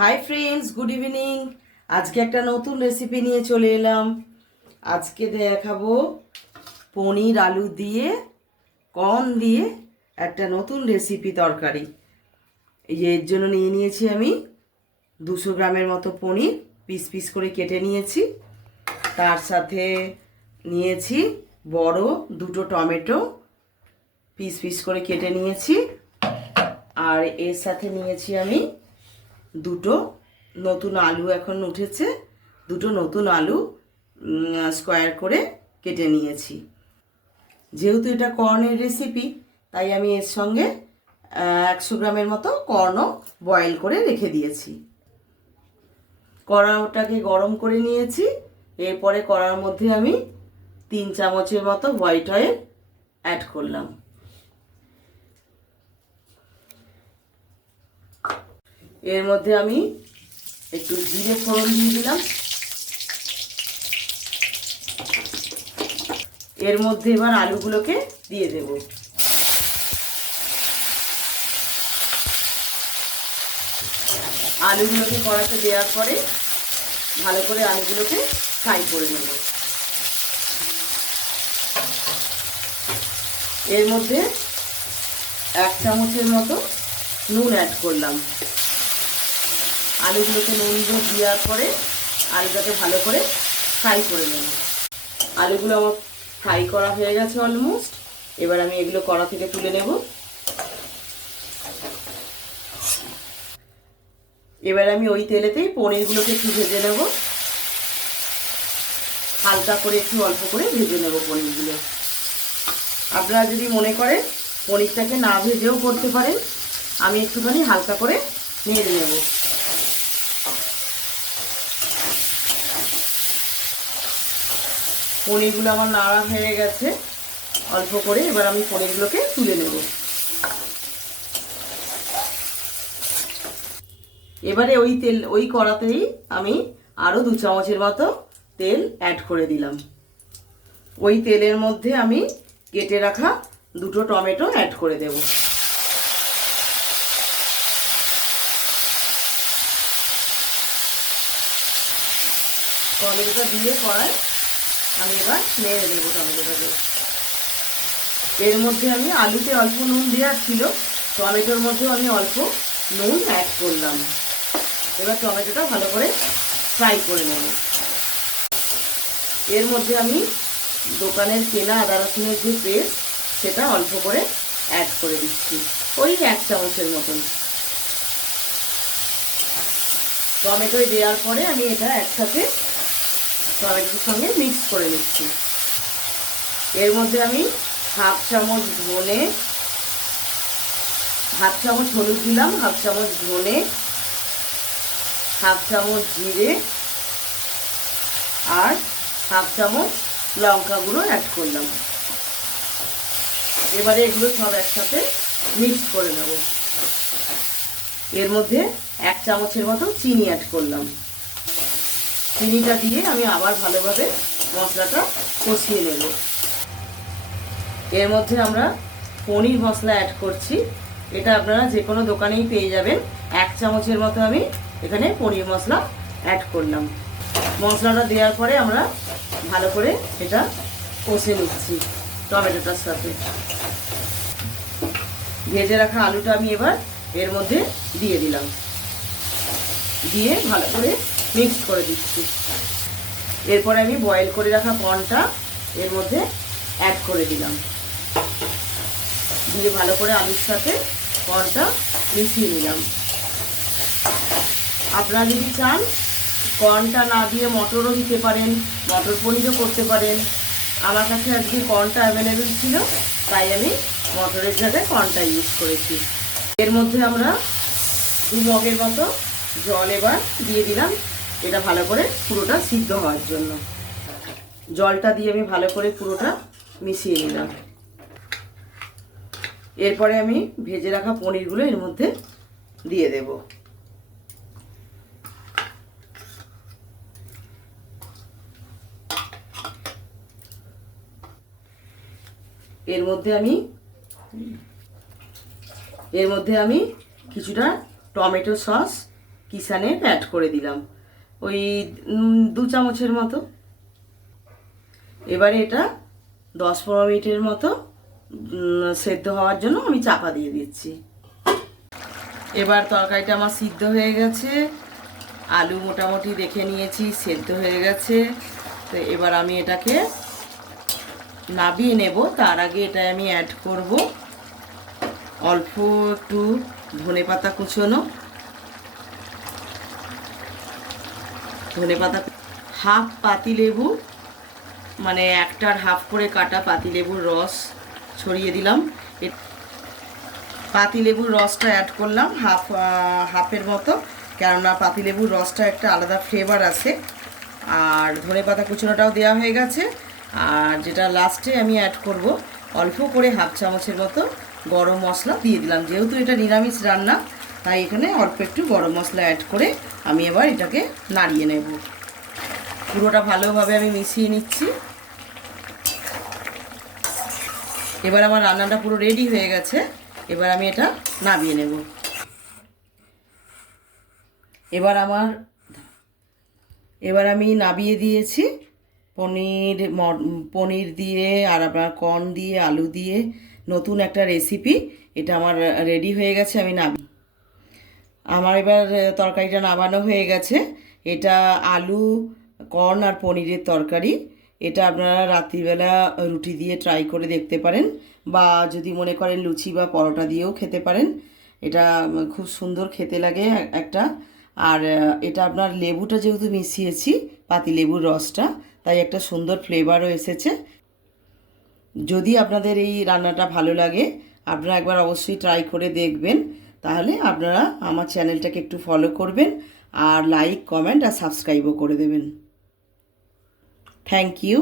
Hi friends, good evening. আজকে একটা নতুন রেসিপি নিয়ে চলে এলাম। আজকে দেখাবো পনির আলু দিয়ে কর্ন দিয়ে একটা নতুন রেসিপি তরকারি। এর জন্য নিয়ে নিয়েছি আমি 200 গ্রামের মতো পনির, পিস পিস করে কেটে নিয়েছি। তার সাথে নিয়েছি বড় দুটো টমেটো, পিস পিস করে কেটে নিয়েছি। আর এর সাথে নিয়েছি আমি দুটো নতুন আলু, এখন উঠেছে, দুটো নতুন আলু স্কোয়ার করে কেটে নিয়েছি। যেহেতু এটা কর্নের রেসিপি, তাই আমি এর সঙ্গে 100 গ্রামের মতো কর্নও বয়েল করে রেখে দিয়েছি। কড়াটাকে গরম করে নিয়েছি। এরপরে কড়ার মধ্যে আমি 3 চামচের মতো হোয়াইট অয়েল অ্যাড করলাম। এর মধ্যে আমি একটু জিরে ফোড়ন দিয়ে দিলাম। এর মধ্যে এবার আলুগুলোকে দিয়ে দেব। আলুগুলোকে কড়াতে দেওয়ার পরে ভালো করে আলুগুলোকে ফ্রাই করে নেব। এর মধ্যে 1 চামচের মতো নুন অ্যাড করলাম। আলুগুলোকে নুন দিয়ে দেওয়ার পরে আলুটাকে ভালো করে ফ্রাই করে নেব। আলুগুলো আমার ফ্রাই করা হয়ে গেছে অলমোস্ট। এবার আমি এগুলো কড়া থেকে তুলে নেব। এবার আমি ওই তেলেতেই পনিরগুলোকে একটু ভেজে নেব। হালকা করে একটু অল্প করে ভেজে নেব পনিরগুলো। আপনারা যদি মনে করেন পনিরটাকে না ভেজেও করতে পারেন। আমি একটুখানি হালকা করে নেড়ে নেব। পনিরগুলো আমার নাড়া হয়ে গেছে অল্প করে। এবার আমি পনিরগুলোকে তুলে নেব। এবারে ওই কড়াতেই আমি আরও 2 চামচের মতো তেল অ্যাড করে দিলাম। ওই তেলের মধ্যে আমি কেটে রাখা দুটো টমেটো অ্যাড করে দেব। টমেটোটা দিয়ে কড়ায় আমি এবার নেড়ে দেব টমেটোটাকে। এর মধ্যে আমি আলুতে অল্প নুন দেওয়া ছিল, টমেটোর মধ্যে আমি অল্প নুন অ্যাড করলাম। এবার টমেটোটা ভালো করে ফ্রাই করে নেব। এর মধ্যে আমি দোকানের কেনা আদা রসুনের যে পেস্ট, সেটা অল্প করে অ্যাড করে দিচ্ছি, ওই 1 চামচের মতন। টমেটো দেওয়ার পরে আমি এটা একসাথে টমেটোর সঙ্গে মিক্স করে নিচ্ছি। এর মধ্যে আমি হাফ চামচ হলুদ দিলাম, হাফ চামচ ধনে, হাফ চামচ জিরে আর হাফ চামচ লঙ্কা গুঁড়ো অ্যাড করলাম। এবারে এগুলো সব একসাথে মিক্স করে নেব। এর মধ্যে 1 চামচের মতো চিনি অ্যাড করলাম। চিনিটা দিয়ে আমি আবার ভালোভাবে মশলাটা কষিয়ে নেব। এর মধ্যে আমরা পনির মশলা অ্যাড করছি। এটা আপনারা যে কোনো দোকানেই পেয়ে যাবেন। 1 চামচের মতো আমি এখানে পনির মশলা অ্যাড করলাম। মশলাটা দেওয়ার পরে আমরা ভালো করে এটা কষে নিচ্ছি টমেটোটার সাথে। ভেজে রাখা আলুটা আমি এবার এর মধ্যে দিয়ে দিলাম, দিয়ে ভালো করে মিক্স করে দিচ্ছি। এরপরে আমি বয়েল করে রাখা কর্নটা এর মধ্যে অ্যাড করে দিলাম, দিয়ে ভালো করে আলুর সাথে কর্নটা মিশিয়ে নিলাম। আপনারা যদি চান কর্নটা না দিয়ে মটরও দিতে পারেন, মটর পনিরও করতে পারেন। আমার কাছে আজকে কর্নটা অ্যাভেলেবেল ছিল, তাই আমি মটরের জায়গায় কর্নটা ইউজ করেছি। এর মধ্যে আমরা 2 মগের মতো জল এবার দিয়ে দিলাম, এটা ভালো করে পুরোটা সিদ্ধ হওয়ার জন্য। জলটা দিয়ে আমি ভালো করে পুরোটা মিশিয়ে নিলাম। এরপরে আমি ভেজে রাখা পনিরগুলো এর মধ্যে দিয়ে দেব। এর মধ্যে আমি কিছুটা টমেটো সস কিষানের অ্যাড করে দিলাম, ওই 2 চামচের মতো। এবারে এটা 10-15 মিনিটের মতো সেদ্ধ হওয়ার জন্য আমি চাপা দিয়ে দিচ্ছি। এবার তরকারিটা আমার সিদ্ধ হয়ে গেছে, আলু মোটামুটি দেখে নিয়েছি সেদ্ধ হয়ে গেছে। তো এবার আমি এটাকে নাবিয়ে নেব। তার আগে এটা আমি অ্যাড করব অল্প একটু ধনেপাতা কুচোনো, ধনেপাতা, হাফ পাতিলেবু, মানে 1টার হাফ করে কাটা পাতিলেবুর রস ছড়িয়ে দিলাম। পাতিলেবুর রসটা অ্যাড করলাম হাফের মতো, কেননা পাতিলেবুর রসটা একটা আলাদা ফ্লেভার আছে। আর ধনেপাতা কুচোনোটাও দেওয়া হয়ে গেছে। আর যেটা লাস্টে আমি অ্যাড করব, অল্প করে 1/2 চামচের মতো গরম মশলা দিয়ে দিলাম। যেহেতু এটা নিরামিষ রান্না, তাই এখানে অল্প একটু গরম মশলা অ্যাড করে আমি এবার এটাকে নাড়িয়ে নেব। পুরোটা ভালোভাবে আমি মিশিয়ে নিচ্ছি। এবার আমার রান্নাটা পুরো রেডি হয়ে গেছে। এবার আমি এটা নামিয়ে নেব। এবার আমি নামিয়ে দিয়েছি। পনির দিয়ে আর আপনার কর্ন দিয়ে আলু দিয়ে নতুন একটা রেসিপি, এটা আমার রেডি হয়ে গেছে। আমার এবার তরকারিটা নামানো হয়ে গেছে। এটা আলু, কর্ন আর পনিরের তরকারি। এটা আপনারা রাত্রিবেলা রুটি দিয়ে ট্রাই করে দেখতে পারেন, বা যদি মনে করেন লুচি বা পরোটা দিয়েও খেতে পারেন। এটা খুব সুন্দর খেতে লাগে একটা। আর এটা আপনার লেবুটা যেহেতু মিশিয়েছি, পাতি লেবুর রসটা, তাই একটা সুন্দর ফ্লেভারও এসেছে। যদি আপনাদের এই রান্নাটা ভালো লাগে, আপনারা একবার অবশ্যই ট্রাই করে দেখবেন। তাহলে আপনারা আমার চ্যানেলটাকে একটু ফলো করবেন, আর লাইক, কমেন্ট আর সাবস্ক্রাইবও করে দেবেন। Thank you.